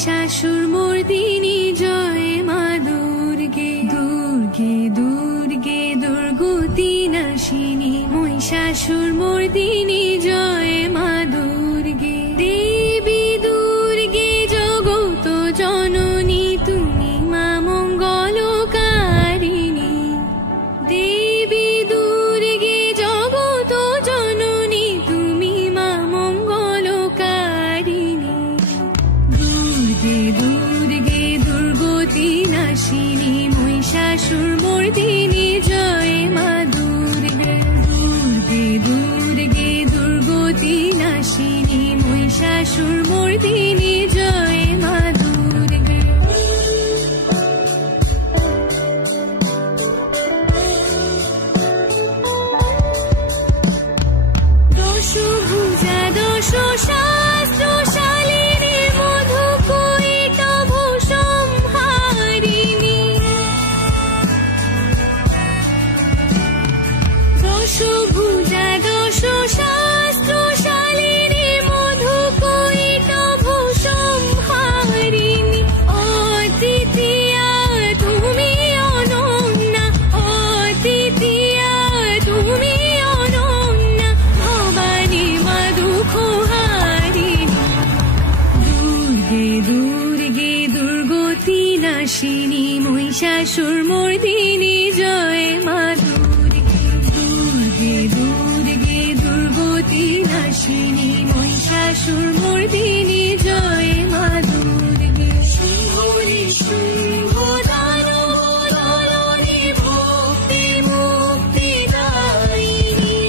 মহিষাসুর মর্দিনী জয় মা দুর্গে দুর্গে দুর্গে দুর্গতি নাশিনী মহিষাসুর মর্দিনী জয় মা দুর্গে দেবী দুর্গে জগত জননী তুমি মা মঙ্গলকারিণী দেবী দুর্গে জগত জননী তুমি মা মঙ্গলকারিণী দুর্গে দুর্গে দুর্গতি নাশিনী মহিষাসুর মর্দিনী জয় মা দুর্গে দুর্গে দুর্গে দুর্গতি নাশিনী মহিষাসুর মর্দিনী জয় মা দুর্গে দশভুজা দশ শাস্ত্রশালিনী মধুকৈটভ সংহারিণী দশভুজা দশ শাস্ত্রশালিনী মধুকৈটভ সংহারিণী অদ্বিতীয়া তুমি অনন্যা অদ্বিতীয়া তুমি অনন্যা ভবানী মা দুঃখহারিণী দুর্গে দুর্গে দুর্গতি নাশিনী মহিষাসুর মর্দিনী জয় মা দুর্গে দুর্গে দুর্গে দুর্গতি নাশিনী মহিষাসুর মর্দিনী জয় মা দুর্গে শুম্ভরি শুম্ভ দানব দলনে ভক্তি মুক্তি দায়িনী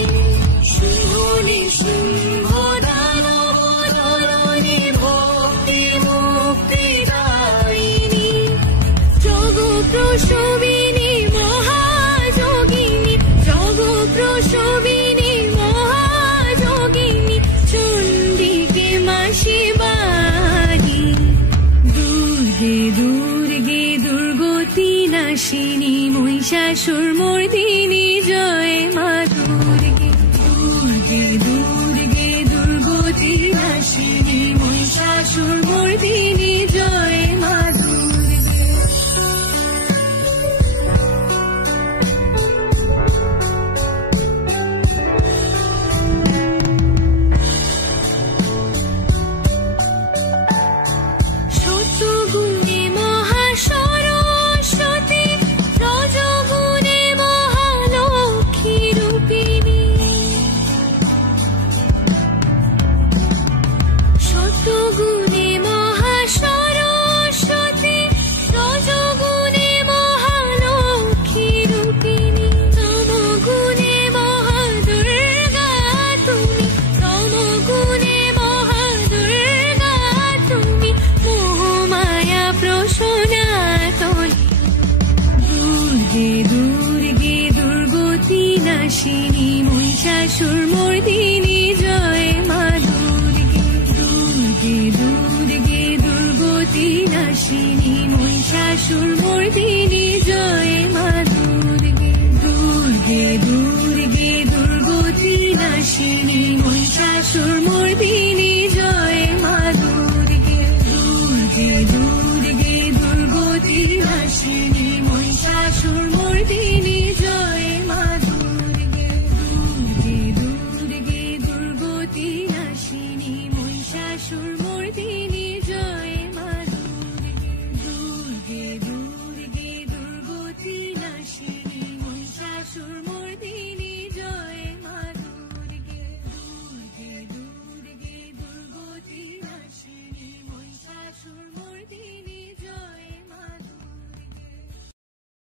শুম্ভরি শুম্ভ দানব দলনে ভক্তি মুক্তি দায়িনী জগৎপ্রসবিনী মহাযোগিনী জগৎপ্রসবিনী মহাযোগিনী চণ্ডিকে মা শিবানী দুর্গে দুর্গে দুর্গতি নাশিনী মহিষাসুর মর্দিনী জয় মা দুর্গে দুর্গে দুর্গে দুর্গতি নাশিনী মহিষাসুর মর্দিনী জয় মা দুর্গে সত্যগুণে মহাসরস্বতী রজগুণে মহালক্ষ্মী রূপিণী সত্যগুণে মহাসরস্বতী রজগুণে মহালক্ষ্মী রূপিণী তমগুণে মহাদুর্গা তুমি তমগুণে মহাদুর্গা তুমি মোহমায়া প্রসনাতনী দুর্গে দুর্গে দুর্গতি নাশিনী মহিষাসুর মর্দিনী জয় মা দুর্গে দুর্গে দুর্গে দুর্গতি নাশিনী মহিষাসুর মর্দিনী